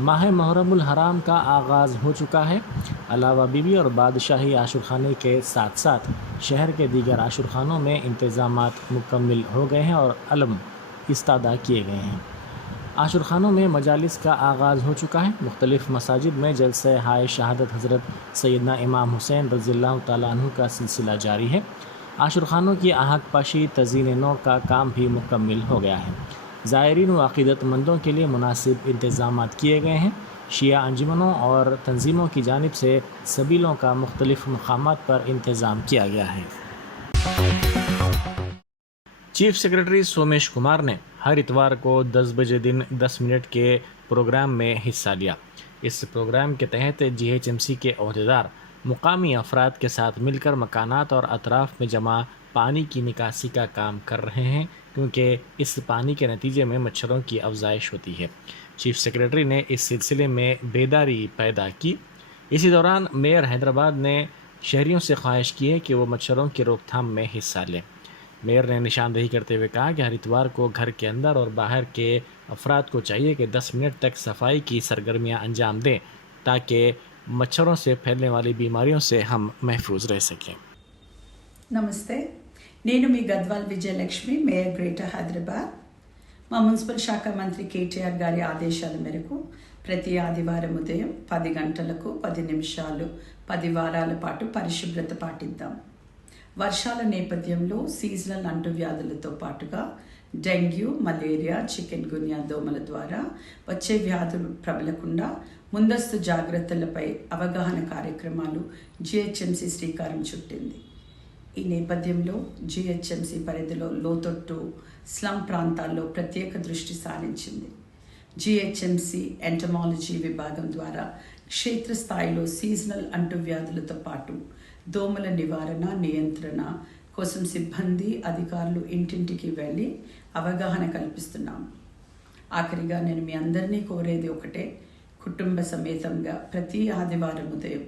माह मुहर्रमुल हराम का आगाज़ हो चुका है। अलावा बीबी और बादशाही आशुरखाने के साथ साथ शहर के दीगर आशुरखानों में इंतज़ामात मुकम्मल हो गए हैं और अलम इस्तादा किए गए हैं। आशुरखानों में मजालिस का आगाज़ हो चुका है। मुख्तलिफ़ मसाजिद में जलसे हाय शहादत हज़रत सैयदना इमाम हुसैन रज़ियल्लाहु तआला अन्हु का सिलसिला जारी है। आशुरखानों की आहक पाशी तज़ीन नौ का काम भी मुकम्मल हो गया है। ज़ायरीन व अक़ीदतमंदों के लिए मुनासिब इंतज़ामात किए गए हैं। शिया अंजुमनों और तंजीमों की जानिब से सबीलों का मुख्तलिफ़ मकामात पर इंतज़ाम किया गया है। चीफ सेक्रेटरी सोमेश कुमार ने हर इतवार को 10 बजे दिन 10 मिनट के प्रोग्राम में हिस्सा लिया। इस प्रोग्राम के तहत GHMC के अहदेदार मुकामी अफराद के साथ मिलकर मकानात और अतराफ़ में जमा पानी की निकासी का काम कर रहे हैं, क्योंकि इस पानी के नतीजे में मच्छरों की अफजाइश होती है। चीफ सेक्रेटरी ने इस सिलसिले में बेदारी पैदा की। इसी दौरान मेयर हैदराबाद ने शहरियों से ख्वाहिश की है कि वो मच्छरों की रोकथाम में हिस्सा लें। मेयर ने निशानदेही करते हुए कहा कि हर इतवार को घर के अंदर और बाहर के अफराद को चाहिए कि 10 मिनट तक सफाई की सरगर्मियां अंजाम दें, ताकि मच्छरों से फैलने वाली बीमारियों से हम महफूज रह सकें। నమస్తే, నేను మీ గద్వాల్ విజయలక్ష్మి, మేయర్ గ్రేటర్ హైదరాబాద్. మా మున్సిపల్ శాఖ మంత్రి కేటీఆర్ గారి ఆదేశాల మేరకు ప్రతి ఆదివారం ఉదయం 10 గంటలకు 10 నిమిషాలు 10 వారాల పాటు పరిశుభ్రత పాటిద్దాం. వర్షాల నేపథ్యంలో సీజనల్ అంటువ్యాధులతో పాటుగా డెంగ్యూ, మలేరియా, చికెన్ గున్యా దోమల ద్వారా వచ్చే వ్యాధులు ప్రబలకుండా ముందస్తు జాగ్రత్తలపై అవగాహన కార్యక్రమాలు GHMC శ్రీకారం చుట్టింది. ఈ నేపథ్యంలో GHMC పరిధిలో లోతట్టు స్లమ్ ప్రాంతాల్లో ప్రత్యేక దృష్టి సారించింది. GHMC ఎంటమాలజీ విభాగం ద్వారా క్షేత్రస్థాయిలో సీజనల్ అంటువ్యాధులతో పాటు దోమల నివారణ, నియంత్రణ కోసం సిబ్బంది, అధికారులు ఇంటింటికి వెళ్ళి అవగాహన కల్పిస్తున్నాం. ఆఖరిగా నేను మీ అందరినీ కోరేది ఒకటే, కుటుంబ సమేతంగా ప్రతి ఆదివారం ఉదయం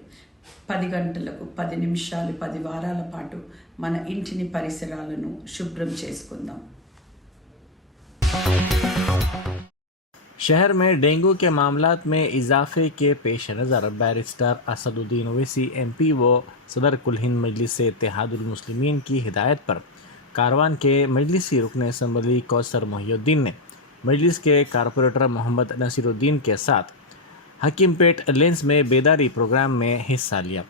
10 గంటలకు 10 నిమిషాలు 10 వారాల పాటు మన ఇంటిని పరిసరాలను శుభ్రం చేసుకుందాం. शहर में डेंगू के मामलात में इजाफे के पेश नज़र बैरिस्टर असदुद्दीन ओवैसी MP व सदर कुल हिंद मजलिस इत्तेहादुल मुस्लिमीन की हिदायत पर कारवान के मजलिसी रुकन असम्बली कौसर मोहिउद्दीन ने मजलिस के कारपोरेटर मोहम्मद नसीरुद्दीन के साथ हकीमपेट लेंस में बेदारी प्रोग्राम में हिस्सा लिया।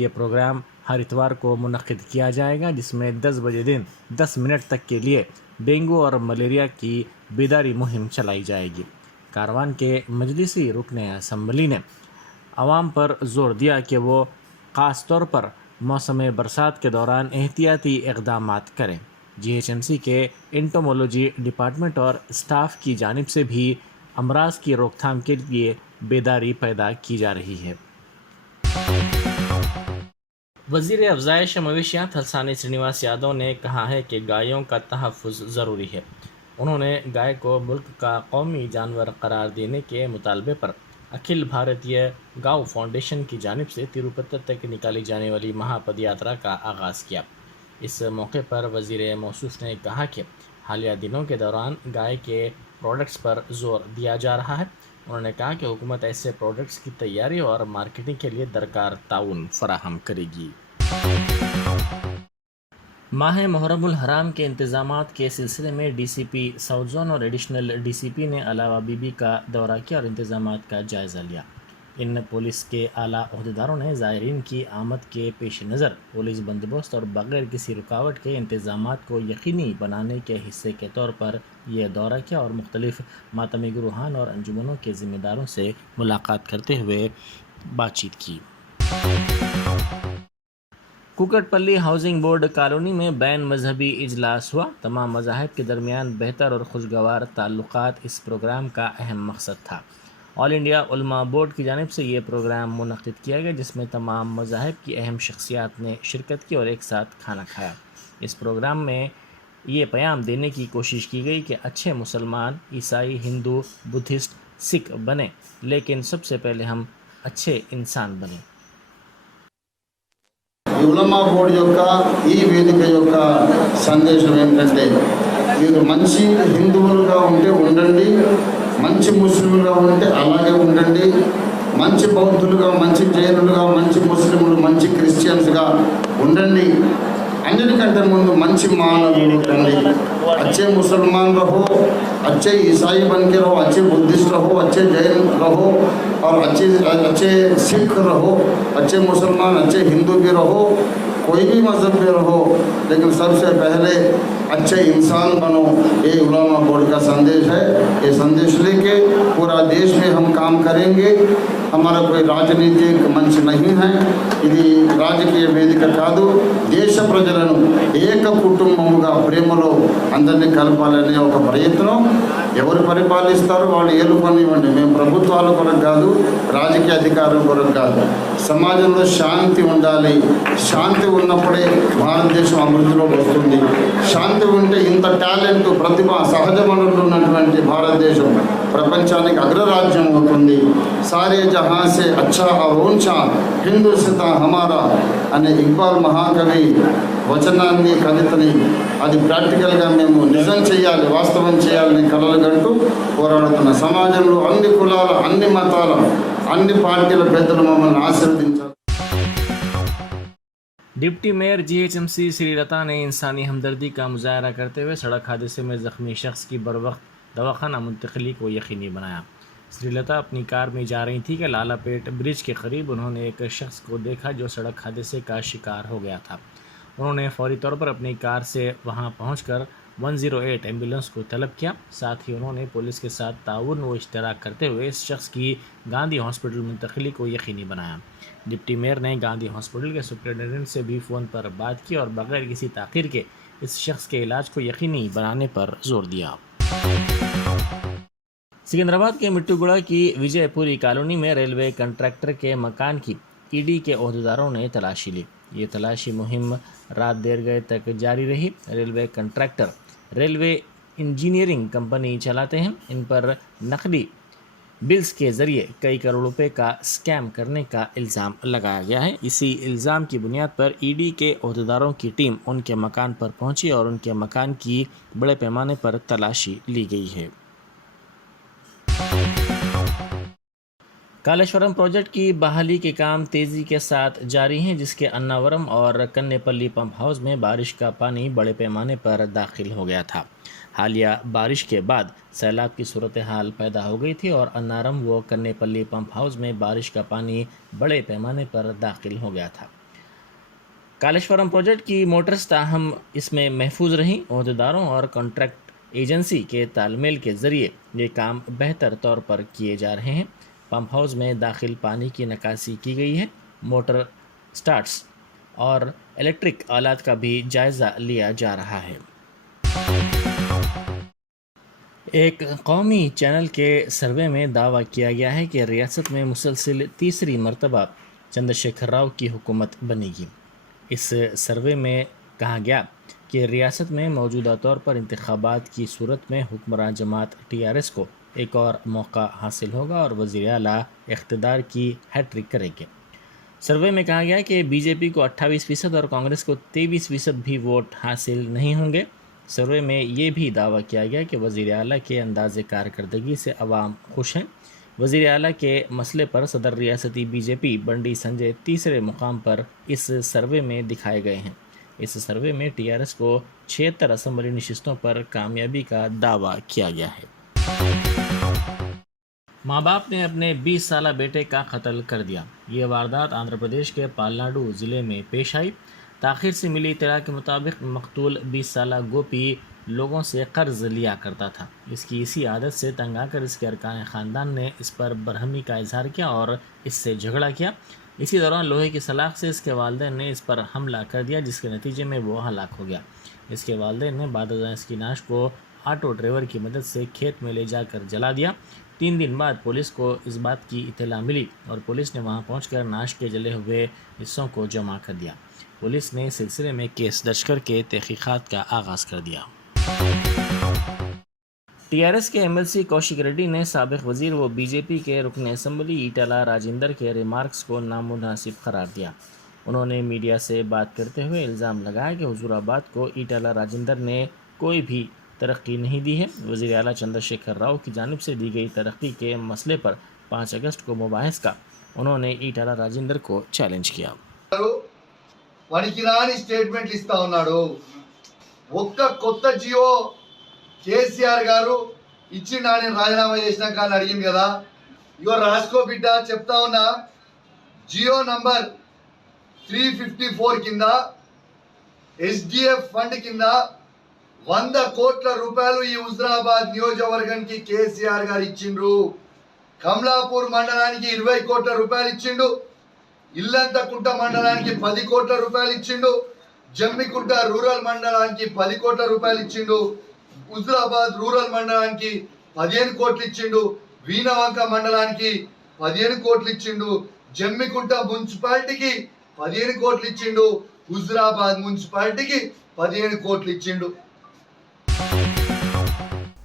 ये प्रोग्राम हर इतवार को मुनक्किद किया जाएगा, जिसमें 10 बजे दिन 10 मिनट तक के लिए डेंगू और मलेरिया की बेदारी मुहिम चलाई जाएगी। कारवान के मजलिसी रुकन असम्बली ने आवाम पर ज़ोर दिया कि वो ख़ास तौर पर मौसम बरसात के दौरान एहतियाती इक़दामात करें। GHMC के एंटोमोलॉजी डिपार्टमेंट और स्टाफ की जानिब से भी अमराज की रोकथाम के लिए बेदारी पैदा की जा रही है। वज़ीर अफ़ज़ाइश मवेशियात थलसानी श्रीनिवास यादव ने कहा है कि गायों का तहफ़्फ़ुज़ ज़रूरी है। उन्होंने गाय को मुल्क का कौमी जानवर करार देने के मुतालबे पर अखिल भारतीय गाँव फाउंडेशन की जानिब से तिरुपति तक निकाली जाने वाली महापद यात्रा का आगाज़ किया। इस मौके पर वज़ीर मौसूफ़ ने कहा कि हालिया दिनों के दौरान गाय के प्रोडक्ट्स पर ज़ोर दिया जा रहा है। उन्होंने कहा कि हुकूमत ऐसे प्रोडक्ट्स की तैयारी और मार्केटिंग के लिए दरकार ताउन फराहम करेगी। माह मुहर्रमुल हराम के इंतज़ामात के सिलसिले में DCP साउथ जोन और एडिशनल DCP ने अलावा बीबी का दौरा किया और इंतज़ामात का जायज़ा लिया। इन पुलिस के आला अहदेदारों ने ज़ायरीन की आमद के पेश नज़र पुलिस बंदोबस्त और बग़ैर किसी रुकावट के इंतज़ामात को यकीनी बनाने के हिस्से के तौर पर यह दौरा किया और मुख्तलिफ़ मातमी गुरूहान और अंजुमनों के ज़िम्मेदारों से मुलाकात करते हुए बातचीत की। कुकटपल्ली हाउसिंग बोर्ड कॉलोनी में बैन मजहबी इजलास हुआ। तमाम मज़ाहिब के दरमियान बेहतर और खुशगवार ताल्लुकात इस प्रोग्राम का अहम मकसद था। ऑल इंडिया उलमा बोर्ड की जानिब से ये प्रोग्राम मुनक्किद किया गया, जिसमें तमाम मज़ाहिब की अहम शख्सियात ने शिरकत की और एक साथ खाना खाया। इस प्रोग्राम में ये पैगाम देने की कोशिश की गई कि अच्छे मुसलमान, ईसाई, हिंदू, बुद्धिस्ट, सिख बने, लेकिन सबसे पहले हम अच्छे इंसान बने। ఉలమా బోర్డు యొక్క ఈ వేదిక యొక్క సందేశం ఏంటంటే, మీరు మంచి హిందువులుగా ఉంటే ఉండండి, మంచి ముస్లింలుగా ఉంటే అలాగే ఉండండి, మంచి బౌద్ధులుగా, మంచి జైనులుగా, మంచి ముస్లింలు, మంచి క్రిస్టియన్స్గా ఉండండి. అన్నిటికంటే ముందు మంచి మానవులు ఉండండి. अच्छे मुसलमान रहो, अच्छे ईसाई बन के रहो, अच्छे बुद्धिस्ट रहो, अच्छे जैन रहो और अच्छे सिख रहो, अच्छे मुसलमान, अच्छे हिंदू भी रहो, कोई भी मज़हब में रहो, लेकिन सबसे पहले अच्छे इंसान बनो। ये उलमा बोर्ड का संदेश है। ये संदेश लेके पूरा देश में हम काम करेंगे। हमारा कोई राजनीतिक मंच नहीं है, ఇది రాజకీయ వేదిక కాదు. దేశ ప్రజలను ఏక కుటుంబముగా ప్రేమలో అందరినీ కలపాలనే ఒక ప్రయత్నం. ఎవరు పరిపాలిస్తారో వాళ్ళు ఏలుకొనివ్వండి. మేము ప్రభుత్వాల కొరకు కాదు, రాజకీయ అధికారం కొరకు కాదు. సమాజంలో శాంతి ఉండాలి. శాంతి ఉన్నప్పుడే భారతదేశం అభివృద్ధిలోకి వస్తుంది. శాంతి ఉంటే ఇంత టాలెంట్, ప్రతిభ, సహజ వనరులు ఉన్నటువంటి భారతదేశం ప్రపంచానికి అగ్రరాజ్యం అవుతుంది. సారే జహాं से अच्छा और ऊंचा हिंदुस्तान हमारा అనే ఇక్బాల్ మహాకవి వచనాన్ని, కవితని అది ప్రాక్టికల్గా మేము నిజం చేయాలి, వాస్తవం చేయాలని కలలుగంటూ పోరాడుతున్న సమాజంలో అన్ని కులాల, అన్ని మతాల, అన్ని పార్టీల పెద్దలు మమ్మల్ని ఆశీర్వదించాలి. डिप्टी मेयर जीएचएमसी श्रीलता ने इंसानी हमदर्दी का मुजाहरा करते हुए सड़क हादसे में ज़ख्मी शख्स की बरवक्त दवाखाना मुंतकली को यकीनी बनाया। श्रीलता अपनी कार में जा रही थी कि लालापेट ब्रिज के करीब उन्होंने एक शख्स को देखा जो सड़क हादसे का शिकार हो गया था। उन्होंने फौरी तौर पर अपनी कार से वहां पहुंचकर 108 एम्बुलेंस को तलब किया। साथ ही उन्होंने पुलिस के साथ ताउन व इश्तराक करते हुए इस शख्स की गांधी हॉस्पिटल मुंतकली को यकीनी बनाया। डिप्टी मेयर ने गांधी हॉस्पिटल के सुप्रिटेंडेंट से भी फ़ोन पर बात की और बगैर किसी ताख़ीर के इस शख्स के इलाज को यकीनी बनाने पर जोर दिया। सिकंदराबाद के मिट्टूगुड़ा की विजयपुरी कॉलोनी में रेलवे कंट्रैक्टर के मकान की ईडी के ओहदेदारों ने तलाशी ली। ये तलाशी मुहिम रात देर गए तक जारी रही। Railway contractor railway engineering company चलाते हैं। इन पर नकली बिल्स के ज़रिए कई करोड़ रुपए का स्कैम करने का इल्ज़ाम लगाया गया है। इसी इल्ज़ाम की बुनियाद पर ईडी के ओहदेदारों की टीम उनके मकान पर पहुंची और उनके मकान की बड़े पैमाने पर तलाशी ली गई है। कालेश्वरम प्रोजेक्ट की बहाली के काम तेज़ी के साथ जारी हैं, जिसके अन्नावरम और कन्नेपल्ली पंप हाउस में बारिश का पानी बड़े पैमाने पर दाखिल हो गया था। हालिया बारिश के बाद सैलाब की सूरत हाल पैदा हो गई थी और अन्नावरम व कन्नेपल्ली पंप हाउस में बारिश का पानी बड़े पैमाने पर दाखिल हो गया था। कालेश्वरम प्रोजेक्ट की मोटर्स ताहम इसमें महफूज रहीं। ओहदेदारों और कॉन्ट्रैक्ट एजेंसी के तालमेल के ज़रिए ये काम बेहतर तौर पर किए जा रहे हैं। पंप हाउस में दाखिल पानी की निकासी की गई है। मोटर स्टार्ट्स और इलेक्ट्रिक आलात का भी जायज़ा लिया जा रहा है। एक कौमी चैनल के सर्वे में दावा किया गया है कि रियासत में मुसलसिल तीसरी मरतबा चंद्रशेखर राव की हुकूमत बनेगी। इस सर्वे में कहा गया कि रियासत में मौजूदा तौर पर इंतखाबात की सूरत में हुक्मरान जमात TRS को एक और मौका हासिल होगा और वज़ीर आला इख्तिदार की हैट्रिक करेंगे। सर्वे में कहा गया कि बीजेपी को 28% और कांग्रेस को 23% भी वोट हासिल नहीं होंगे। सर्वे में ये भी दावा किया गया कि वज़ीर आला के अंदाज़ कारकर्दगी से अवाम खुश हैं। वज़ीर आला के मसले पर सदर रियासती बीजेपी बंडी संजय तीसरे मुकाम पर इस सर्वे में दिखाए गए हैं। इस सर्वे में TRS को 76 असम्बली नशिस्तों पर कामयाबी का दावा किया गया है। माँ बाप ने अपने 20 साला बेटे का कत्ल कर दिया। ये वारदात आंध्र प्रदेश के पालनाडु ज़िले में पेश आई। ताख़ीर से मिली इत्तला के मुताबिक मकतूल 20 साला गोपी लोगों से कर्ज लिया करता था। इसकी इसी आदत से तंग आकर इसके अरकान ख़ानदान ने इस पर बरहमी का इजहार किया और इससे झगड़ा किया। इसी दौरान लोहे की सलाख से इसके वालिदैन ने इस पर हमला कर दिया, जिसके नतीजे में वो हलाक हो गया। इसके वालिदैन ने बाद इसकी नाश को ऑटो ड्राइवर की मदद से खेत में ले जाकर जला दिया। 3 दिन बाद पुलिस को इस बात की इत्तला मिली और पुलिस ने वहां पहुंचकर नाश के जले हुए हिस्सों को जमा कर दिया। पुलिस ने इस सिलसिले में केस दर्ज करके तहकीकात का आगाज़ कर दिया। TRS के MLC कौशिक रेड्डी ने साबिक वज़ीर व बीजेपी के रुकन असम्बली ईटाला राजेंद्र के रिमार्क्स को नामुनासिब करार दिया। उन्होंने मीडिया से बात करते हुए इल्ज़ाम लगाया कि हुजूराबाद को ईटाला राजेंद्र ने कोई भी ترقی نہیں دی ہے۔ وزیر اعلیٰ چندر شیکھر راؤ کی جانب سے دی گئی ترقی کے مسئلے پر 5 اگست کو مباحث کا انہوں نے ఈటల రాజేందర్ کو چیلنج کیا۔ పనికిరాని స్టేట్మెంట్లు ఇస్తా ఉన్నాడు। ఒక్క కొత్త జియో కేసీఆర్ గారు ఇచ్చిండా నేను రాజీనామా చేసినాక అని అడిగింది కదా, ఇగో రాసుకో బిడ్డ, చెప్తా ఉన్నా, జియో నంబర్ 354 కింద ఎస్డిఎఫ్ ఫండ్ కింద 100 కోట్ల రూపాయలు ఈ హుజరాబాద్ నియోజకవర్గానికి కేసీఆర్ గారు ఇచ్చిండ్రు। కమలాపూర్ మండలానికి 20 కోట్ల రూపాయలు ఇచ్చిండు, ఇల్లంతకుంట మండలానికి 10 కోట్ల రూపాయలు ఇచ్చిండు, జమ్మికుంట రూరల్ మండలానికి 10 కోట్ల రూపాయలు ఇచ్చిండు, హుజరాబాద్ రూరల్ మండలానికి 15 కోట్లు ఇచ్చిండు, వీణవంక మండలానికి 15 కోట్లు ఇచ్చిండు, జమ్మికుంట మున్సిపాలిటీకి 15 కోట్లు ఇచ్చిండు, హుజరాబాద్ మున్సిపాలిటీకి 15 కోట్లు ఇచ్చిండు।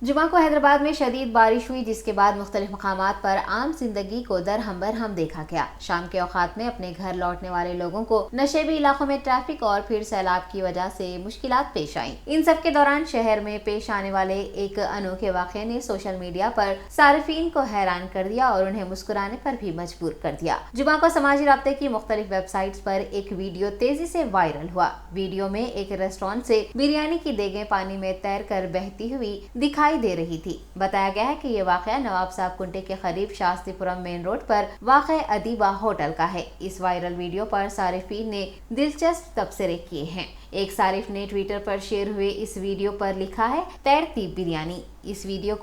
जुमा को हैदराबाद में शदीद बारिश हुई, जिसके बाद मुख्तलिफ मकामात पर आम जिंदगी को दरहम बरहम देखा गया। शाम के औकात में अपने घर लौटने वाले लोगों को नशेबी इलाकों में ट्रैफिक और फिर सैलाब की वजह से मुश्किलात पेश आईं। इन सब के दौरान शहर में पेश आने वाले एक अनोखे वाक़े ने सोशल मीडिया पर सारिफीन को हैरान कर दिया और उन्हें मुस्कुराने पर भी मजबूर कर दिया। जुमा को समाजी राब्ते की मुख्तलिफ वेबसाइट्स पर एक वीडियो तेजी से वायरल हुआ। वीडियो में एक रेस्टोरेंट से बिरयानी की देगें पानी में तैर कर बहती हुई दिखाई दे रही थी। बताया गया है कि ये वाक़या नवाब साहब कुंटे के करीब शास्त्रीपुरम मेन रोड पर वाक़े अदीबा होटल का है। इस वायरल वीडियो पर सारिफीन ने दिलचस्प तबसरे किए हैं। एक सारिफ ने ट्विटर पर शेयर हुए इस वीडियो पर लिखा है, तैरती बिरयानी। इस वीडियो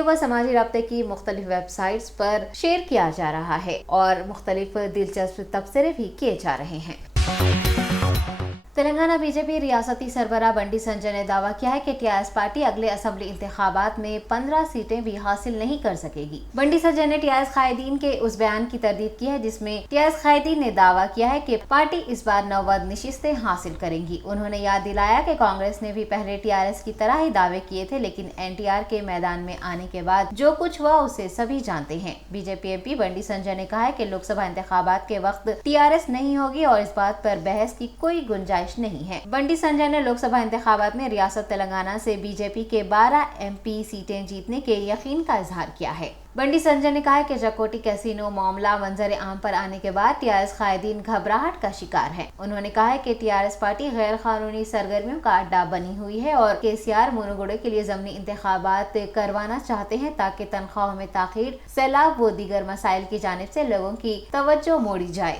को समाजी राब्ते की मुख्तलिफ वेबसाइट्स पर शेयर किया जा रहा है और मुख्तलिफ दिलचस्प तबसरे भी किए जा रहे हैं। तेलंगाना बीजेपी रियासती सरबराह बंडी संजय ने दावा किया है कि टीआरएस पार्टी अगले असेंबली इंतखाबात में 15 सीटें भी हासिल नहीं कर सकेगी। बंडी संजय ने टीआरएस कायदीन के उस बयान की तरदीद की है जिसमें टीआरएस कायदीन ने दावा किया है कि पार्टी इस बार 90 नशिस्तें हासिल करेंगी। उन्होंने याद दिलाया कि कांग्रेस ने भी पहले टीआरएस की तरह ही दावे किए थे, लेकिन एनटीआर के मैदान में आने के बाद जो कुछ हुआ उसे सभी जानते हैं। बीजेपी एमपी बंडी संजय ने कहा है कि लोकसभा इंतखाबात के वक्त टीआरएस नहीं होगी और इस बात पर बहस की कोई गुंजाइश नहीं है। बंडी संजय ने लोकसभा इंतखाबात में रियासत तेलंगाना से बीजेपी के 12 एमपी सीटें जीतने के यकीन का इजहार किया है। बंडी संजय ने कहा है कि जकोटी कैसीनो मामला मंजर आम पर आने के बाद टीआरएस कायदीन घबराहट का शिकार है। उन्होंने कहा है कि टीआरएस पार्टी गैर कानूनी सरगर्मियों का अड्डा बनी हुई है और केसीआर मुनुगुडे के लिए ज़मीनी इंतखाबात करवाना चाहते हैं ताकि तनख्वाहों में ताखीर, सैलाब व दीगर मसाइल की जानिब से लोगों की तवज्जो मोड़ी जाए।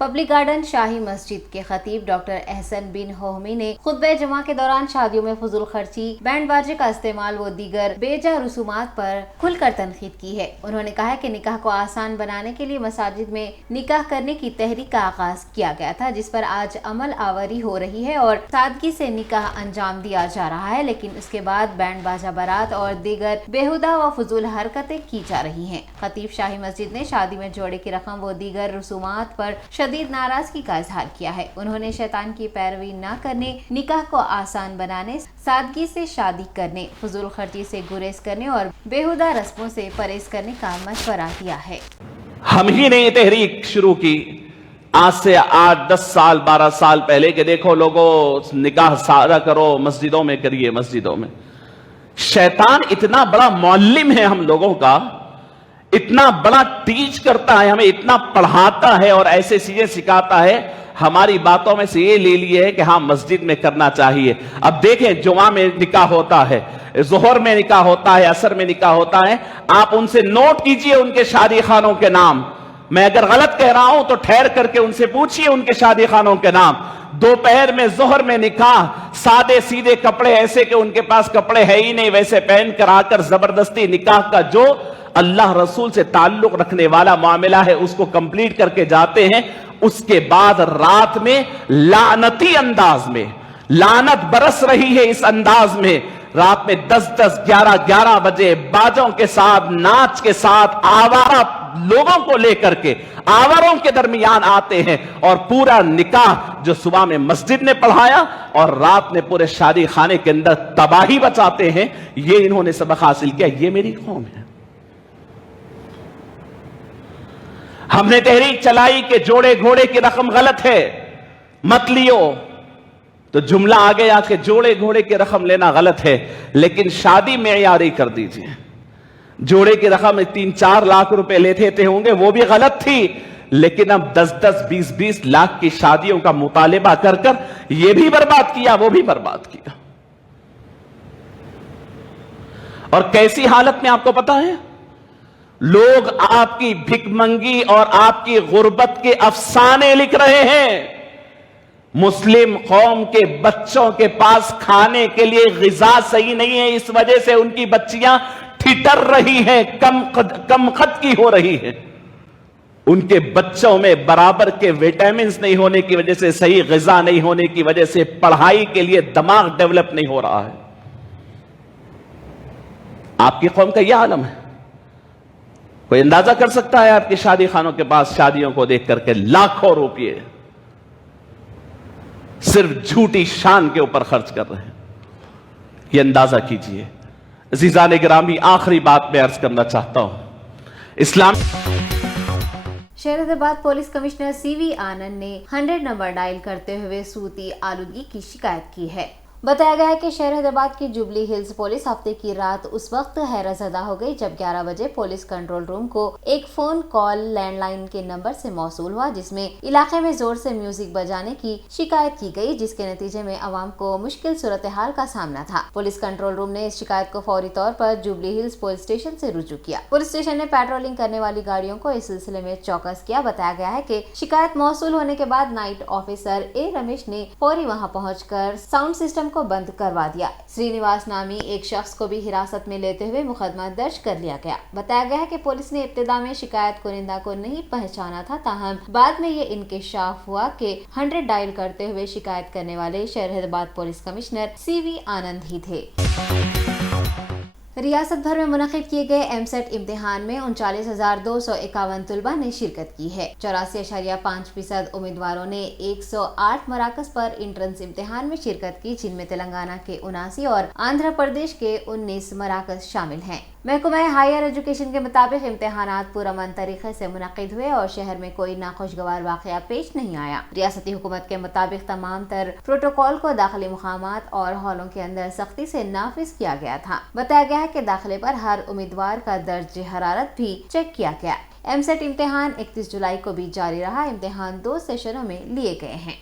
पब्लिक गार्डन शाही मस्जिद के खतीब डॉक्टर एहसन बिन होमी ने खुतबे जुमा के दौरान शादियों में फजूल खर्ची, बैंड बाजे का इस्तेमाल व दीगर बेजा रसूमात पर खुलकर तनकीद की है। उन्होंने कहा है कि निकाह को आसान बनाने के लिए मसाजिद में निकाह करने की तहरीक का आगाज किया गया था, जिस पर आज अमल आवरी हो रही है और सादगी से निकाह अंजाम दिया जा रहा है, लेकिन उसके बाद बैंड बाजा बारात और दीगर बेहुदा व फजूल हरकतें की जा रही हैं। खतीब शाही मस्जिद ने शादी में जोड़े की रकम व दीगर रसूमात पर शदीद नाराजगी का इजहार किया है। उन्होंने शैतान की पैरवी न करने, निकाह को आसान बनाने, सादगी से शादी करने, फजूल खर्ची से गुरेज करने और बेहुदा रस्मों से परहेज करने का मशवरा दिया है। हम ही ने तहरीक शुरू की आज से 8, 10 साल, 12 साल पहले कि देखो लोगों निकाह सादा करो, मस्जिदों में करिए, मस्जिदों में। शैतान इतना बड़ा मौलिम है हम लोगों का, इतना बड़ा टीच करता है, हमें इतना पढ़ाता है और ऐसे चीजें सिखाता है, हमारी बातों में से ये ले लिए है कि हाँ मस्जिद में करना चाहिए। अब देखें जुमा में निकाह होता है, जोहर में निकाह होता है, असर में निकाह होता है, आप उनसे नोट कीजिए उनके शादी खानों के नाम। मैं अगर गलत कह रहा हूं तो ठहर करके उनसे पूछिए उनके शादी खानों के नाम। दोपहर में जोहर में निकाह, सादे सीधे कपड़े, ऐसे कि उनके पास कपड़े है ही नहीं वैसे पहन कर आकर जबरदस्ती निकाह का जो अल्लाह रसूल से ताल्लुक रखने वाला मामला है उसको कंप्लीट करके जाते हैं। उसके बाद रात में लानती अंदाज में, लानत बरस रही है इस अंदाज में, रात में 10-10, 11-11 बजे बाजों के साथ, नाच के साथ, आवारा लोगों को लेकर के आवारों के दरमियान आते हैं और पूरा निकाह जो सुबह में मस्जिद ने पढ़ाया और रात में पूरे शादी खाने के अंदर तबाही बचाते हैं। ये इन्होंने सबक हासिल किया। ये मेरी कौम है। हमने तहरीक चलाई कि जोड़े घोड़े की रकम गलत है, मत लियो, تو جملہ آ گیا کہ جوڑے گھوڑے کی رقم لینا غلط ہے، لیکن شادی معیاری کر دیجئے۔ جوڑے کی رقم 3-4 لاکھ روپے لیتے ہوں گے، وہ بھی غلط تھی، لیکن اب 10-10 20-20 لاکھ کی شادیوں کا مطالبہ کر کر یہ بھی برباد کیا، وہ بھی برباد کیا۔ اور کیسی حالت میں آپ کو پتا ہے؟ لوگ آپ کی بھک منگی اور آپ کی غربت کے افسانے لکھ رہے ہیں۔ مسلم قوم کے بچوں کے پاس کھانے کے لیے غذا صحیح نہیں ہے، اس وجہ سے ان کی بچیاں ٹھٹر رہی ہیں، کم قد کی ہو رہی ہیں۔ ان کے بچوں میں برابر کے وٹامنز نہیں ہونے کی وجہ سے، صحیح غذا نہیں ہونے کی وجہ سے پڑھائی کے لیے دماغ ڈیولپ نہیں ہو رہا ہے۔ آپ کی قوم کا یہ عالم ہے۔ کوئی اندازہ کر سکتا ہے آپ کی شادی خانوں کے پاس شادیوں کو دیکھ کر کے لاکھوں روپے صرف جھوٹی شان کے اوپر خرچ کر رہے ہیں؟ یہ اندازہ کیجئے۔ عزیزان گرامی، آخری بات میں عرض کرنا چاہتا ہوں، اسلام شہر حیدرآباد پولیس کمشنر سی وی آنند نے 100 نمبر ڈائل کرتے ہوئے صوتی آلودگی کی شکایت کی ہے۔ بتایا گیا ہے کہ شہر حیدرآباد کی جوبلی ہلز پولیس ہفتے کی رات اس وقت حیرت زدہ ہو گئی جب 11 بجے پولیس کنٹرول روم کو ایک فون کال لینڈ لائن کے نمبر سے موصول ہوا، جس میں علاقے میں زور سے میوزک بجانے کی شکایت کی گئی، جس کے نتیجے میں عوام کو مشکل صورتحال کا سامنا تھا۔ پولیس کنٹرول روم نے اس شکایت کو فوری طور پر جوبلی ہلز پولیس اسٹیشن سے رجوع کیا۔ پولیس اسٹیشن نے پیٹرولنگ کرنے والی گاڑیوں کو اس سلسلے میں چوکس کیا۔ بتایا گیا ہے کہ شکایت موصول ہونے کے بعد نائٹ آفیسر اے رمیش نے فوری وہاں پہنچ کر ساؤنڈ سسٹم کو بند کروا دیا۔ سرینواس نامی ایک شخص کو بھی حراست میں لیتے ہوئے مقدمہ درج کر لیا گیا۔ بتایا گیا ہے کہ پولیس نے ابتدا میں شکایت کنندہ کو نہیں پہچانا تھا، تاہم بعد میں یہ انکشاف ہوا کہ 100 ڈائل کرتے ہوئے شکایت کرنے والے شہر حیدرآباد پولیس کمشنر سی وی آنند ہی تھے۔ ریاست بھر میں منعقد کیے گئے ایم سیٹ امتحان میں 39,251 طلبہ نے شرکت کی ہے۔ 84.5% امیدواروں نے 108 مراکز پر انٹرنس امتحان میں شرکت کی، جن میں تلنگانہ کے 79 اور آندھرا پردیش کے 19 مراکز شامل ہیں۔ محکمہ ہائر ایجوکیشن کے مطابق امتحانات پرامن طریقے سے منعقد ہوئے اور شہر میں کوئی ناخوشگوار واقعہ پیش نہیں آیا۔ ریاستی حکومت کے مطابق تمام تر پروٹوکول کو داخلی مقامات اور ہالوں کے اندر سختی سے نافذ کیا گیا تھا۔ بتایا گیا ہے کہ داخلے پر ہر امیدوار کا درجہ حرارت بھی چیک کیا گیا۔ ایم سیٹ امتحان 31 جولائی کو بھی جاری رہا۔ امتحان 2 سیشنوں میں لیے گئے ہیں۔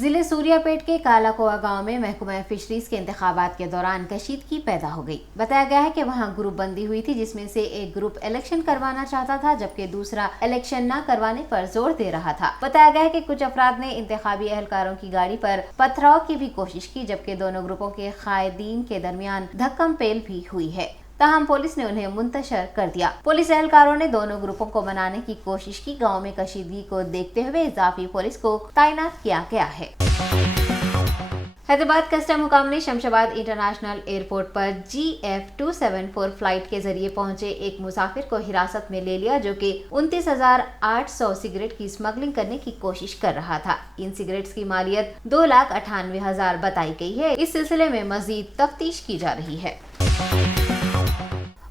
ضلع سوریہ پیٹ کے کالا کوہ گاؤں میں محکمہ فشریز کے انتخابات کے دوران کشیدگی پیدا ہو گئی۔ بتایا گیا ہے کہ وہاں گروپ بندی ہوئی تھی، جس میں سے ایک گروپ الیکشن کروانا چاہتا تھا جبکہ دوسرا الیکشن نہ کروانے پر زور دے رہا تھا۔ بتایا گیا ہے کہ کچھ افراد نے انتخابی اہلکاروں کی گاڑی پر پتھراؤ کی بھی کوشش کی، جبکہ دونوں گروپوں کے قائدین کے درمیان دھکم پیل بھی ہوئی ہے، تاہم پولیس نے انہیں منتشر کر دیا۔ پولیس اہلکاروں نے دونوں گروپوں کو منانے کی کوشش کی۔ گاؤں میں کشیدگی کو دیکھتے ہوئے اضافی پولیس کو تعینات کیا گیا ہے۔ حیدرآباد کسٹم حکام نے شمشاباد انٹرنیشنل ایئرپورٹ پر GF274 فلائٹ کے ذریعے پہنچے ایک مسافر کو حراست میں لے لیا، جو کہ 29,800 سگریٹ کی اسمگلنگ کرنے کی کوشش کر رہا تھا۔ ان سگریٹس کی مالیت 2,98,000 بتائی گئی ہے۔ اس سلسلے میں مزید تفتیش کی جا رہی ہے۔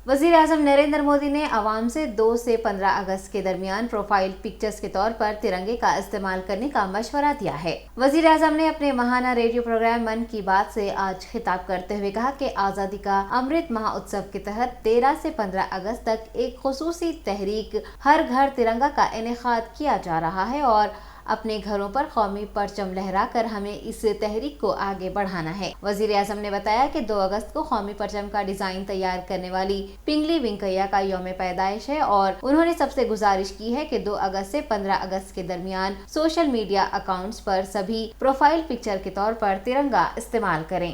وزیر اعظم نریندر مودی نے عوام سے 2 سے 15 اگست کے درمیان پروفائل پکچرز کے طور پر ترنگے کا استعمال کرنے کا مشورہ دیا ہے۔ وزیر اعظم نے اپنے ماہانہ ریڈیو پروگرام من کی بات سے آج خطاب کرتے ہوئے کہا کہ آزادی کا امرت مہوتسو کے تحت 13 سے 15 اگست تک ایک خصوصی تحریک ہر گھر ترنگا کا انعقاد کیا جا رہا ہے اور اپنے گھروں پر قومی پرچم لہرا کر ہمیں اس تحریک کو آگے بڑھانا ہے۔ وزیر اعظم نے بتایا کہ 2 اگست کو قومی پرچم کا ڈیزائن تیار کرنے والی پنگلی وینکیا کا یوم پیدائش ہے اور انہوں نے سب سے گزارش کی ہے کہ 2 اگست سے 15 اگست کے درمیان سوشل میڈیا اکاؤنٹس پر سبھی پروفائل پکچر کے طور پر ترنگا استعمال کریں۔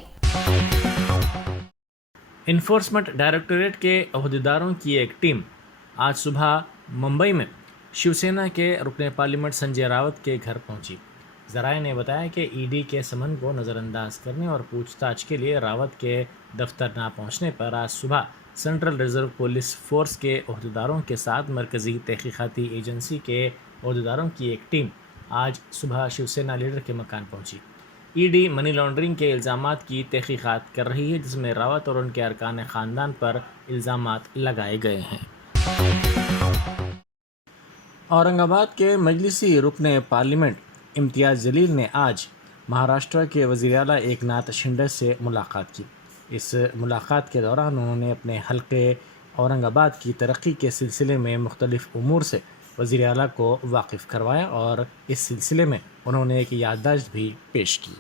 انفورسمنٹ ڈائریکٹوریٹ کے عہدیداروں کی ایک ٹیم آج صبح ممبئی میں شیو سینا کے رکن پارلیمنٹ سنجے راوت کے گھر پہنچی۔ ذرائع نے بتایا کہ ای ڈی کے سمن کو نظر انداز کرنے اور پوچھ تاچھ کے لیے راوت کے دفتر نہ پہنچنے پر آج صبح سینٹرل ریزرو پولیس فورس کے عہدیداروں کے ساتھ مرکزی تحقیقاتی ایجنسی کے عہدیداروں کی ایک ٹیم آج صبح شیو سینا لیڈر کے مکان پہنچی۔ ای ڈی منی لانڈرنگ کے الزامات کی تحقیقات کر رہی ہے، جس میں راوت اور ان کے ارکان خاندان پر الزامات لگائے گئے ہیں۔ اورنگ آباد کے مجلسی رکن پارلیمنٹ امتیاز جلیل نے آج महाराष्ट्र के वज़ीर आला एकनाथ शिंदे से मुलाकात की। इस मुलाकात के दौरान उन्होंने अपने हल्के औरंगाबाद की तरक्की के सिलसिले में मुख्तलिफ उमूर से वज़ीर आला को वाकिफ़ करवाया और इस सिलसिले में उन्होंने एक याददाश्त भी पेश की।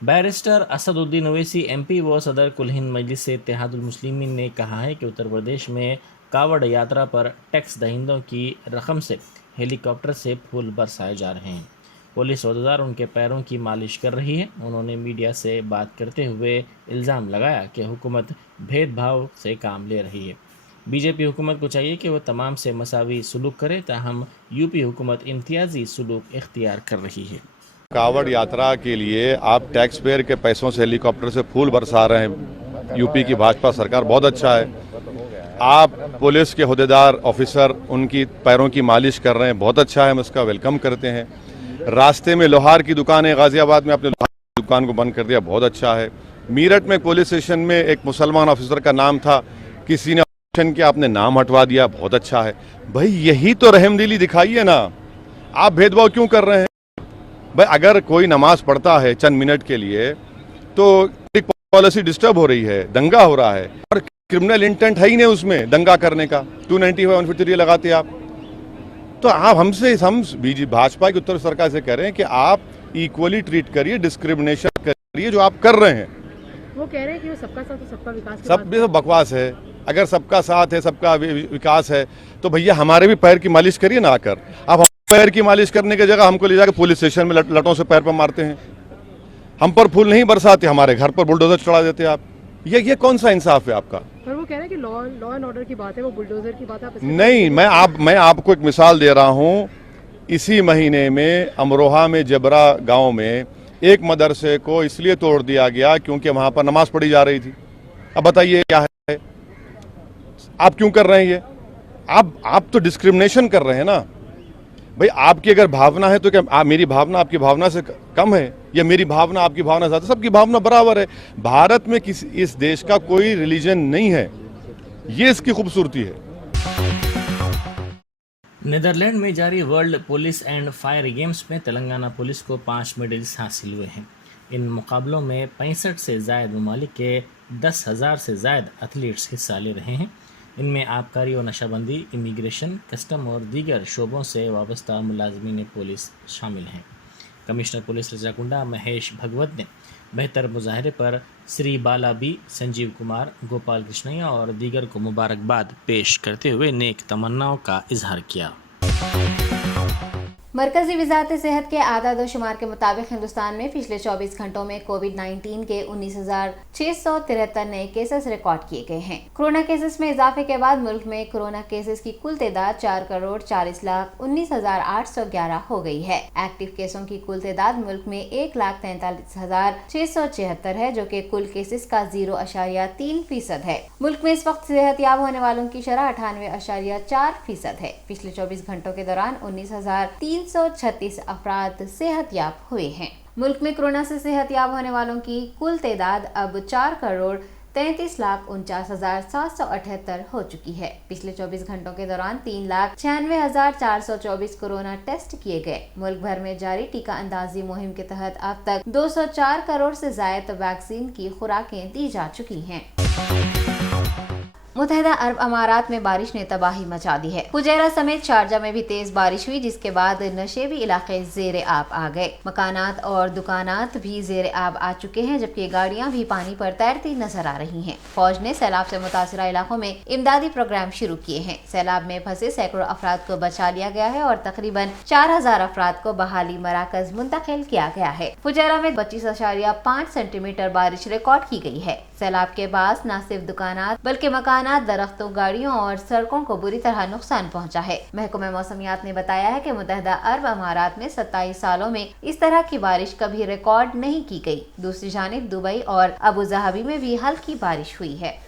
बैरिस्टर असदुद्दीन ओवैसी MP व सदर कुल हिंद मजलिस इत्तेहादुल मुस्लिमीन ने कहा है कि उत्तर प्रदेश में कावड़ यात्रा पर टैक्स दहिंदों की रकम से हेलीकॉप्टर से फूल बरसाए जा रहे हैं। पुलिस अहदेदार उनके पैरों की मालिश कर रही है। उन्होंने मीडिया से बात करते हुए इल्ज़ाम लगाया कि हुकूमत भेदभाव से काम ले रही है। बीजेपी हुकूमत को चाहिए कि वह तमाम से मसावी सलूक करे, ताहम यूपी हुकूमत इम्तियाजी सलूक इख्तियार कर रही है। कावड़ यात्रा के लिए आप टैक्स पेयर के पैसों से हेलीकॉप्टर से फूल बरसा रहे हैं। यूपी की भाजपा सरकार बहुत अच्छा है। आप पुलिस के अहदेदार ऑफिसर उनकी पैरों की मालिश कर रहे हैं, बहुत अच्छा है, हम इसका वेलकम करते हैं। रास्ते में लोहार की दुकान है, गाजियाबाद में आपने लोहार की दुकान को बंद कर दिया, बहुत अच्छा है। मीरठ में पुलिस स्टेशन में एक मुसलमान ऑफिसर का नाम था, किसी ने ऑप्शन किया, आपने नाम हटवा दिया, बहुत अच्छा है। भाई यही तो रहमदिली दिखाइए ना, आप भेदभाव क्यों कर रहे हैं? भाई अगर कोई नमाज पढ़ता है चंद मिनट के लिए तो पॉलिसी डिस्टर्ब हो रही है, दंगा हो रहा है और क्रिमिनल इंटेंट है ही नहीं उसमें दंगा करने का, 295 153 लगाते आप। तो आप हम भाजपा की उत्तर सरकार से कह रहे हैं कि आप इक्वली ट्रीट करिए, डिस्क्रिमिनेशन करिए जो आप कर रहे हैं। वो कह रहे हैं कि वो सबका साथ सबका विकास सब भी बकवास है। अगर सबका साथ है, सबका विकास है तो भैया हमारे भी पैर की मालिश करिए ना आकर। आप पैर की मालिश करने की जगह हमको ले जाकर पुलिस स्टेशन में लटों से पैर पर मारते हैं, हम पर फूल नहीं बरसाते, हमारे घर पर बुलडोजर चढ़ा देते आप। ये कौन सा इंसाफ है आपका? पर वो कह रहे हैं कि लॉ एंड ऑर्डर की बात है, वो बुलडोजर की बात है। नहीं, मैं आपको एक मिसाल दे रहा हूं। इसी महीने में अमरोहा में जबरा गांव में एक मदरसे को इसलिए तोड़ दिया गया क्योंकि वहां पर नमाज पढ़ी जा रही थी। अब बताइए क्या है, आप क्यों कर रहे हैं ये? आप तो डिस्क्रिमिनेशन कर रहे हैं ना। भाई आपकी अगर भावना है तो क्या मेरी भावना आपकी भावना से कम है, या मेरी भावना आपकी भावना से? सबकी भावना बराबर है। भारत में इस देश का कोई रिलीजन नहीं है, ये इसकी खूबसूरती है। नीदरलैंड में जारी world police and fire games में तेलंगाना पुलिस को 5 मेडल्स हासिल हुए हैं। इन मुकाबलों में 65 से ज़ायद ममालिक के 10,000 से ज़ायद एथलीट्स हिस्सा ले रहे हैं। इनमें आबकारी और नशाबंदी, इमिग्रेशन, कस्टम और दीगर शोबों से वाबस्ता मुलाजमीन पुलिस शामिल हैं। कमिश्नर पुलिस रजाकुंडा महेश भगवत ने बेहतर मुजाहरे पर श्री बाला बी, संजीव कुमार, गोपाल कृष्णैया और दीगर को मुबारकबाद पेश करते हुए नेक तमन्नाओं का इजहार किया। मरकजी वजारत सेहत के आदाद शुमार के मुताबिक हिंदुस्तान में पिछले 24 घंटों में कोविड-19 के 19,673 नए केसेस रिकॉर्ड किए गए हैं। कोरोना केसेस में इजाफे के बाद मुल्क में कोरोना केसेस की कुल तादाद 4,40,19,811 हो गई है। एक्टिव केसों की कुल तादाद मुल्क में 1,43,676 है, जो कि कुल केसेस का 0.3% है। मुल्क में इस वक्त सेहतयाब होने वालों की शरह 98.4% है। पिछले 24 घंटों के दौरान 19,336 अफराद सेहतयाब हुए हैं। मुल्क में कोरोना से सेहतयाब होने वालों की कुल तादाद अब 4,33,49,778 हो चुकी है। पिछले 24 घंटों के दौरान 3,96,424 कोरोना टेस्ट किए गए। मुल्क भर में जारी टीका अंदाजी मुहिम के तहत अब तक 204 करोड़ से ज्यादा वैक्सीन की खुराकें दी जा चुकी हैं। मुत्तहिदा अरब अमारात में बारिश ने तबाही मचा दी है। फुजैरा समेत शारजा में भी तेज बारिश हुई, जिसके बाद नशेबी इलाके ज़ेरे आब आ गए। मकानात और दुकानात भी ज़ेरे आब आ चुके हैं, जबकि गाड़ियां भी पानी पर तैरती नजर आ रही हैं। फौज ने सैलाब से मुतासरा इलाकों में इमदादी प्रोग्राम शुरू किए हैं। सैलाब में फंसे सैकड़ों अफराद को बचा लिया गया है और तकरीबन 4,000 अफराद को बहाली मराकज मुंतकिल किया गया है। फुजैरा में 25.5 सेंटीमीटर बारिश रिकॉर्ड की गई है। सैलाब के बाद न सिर्फ दुकानात बल्कि मकानात, दरख्तों, गाड़ियों और सड़कों को बुरी तरह नुकसान पहुंचा है। महकमा मौसमियात ने बताया है कि मुत्तहिदा अरब अमारात में 27 सालों में इस तरह की बारिश कभी रिकॉर्ड नहीं की गई। दूसरी जानिब दुबई और अबू ज़हाबी में भी हल्की बारिश हुई है।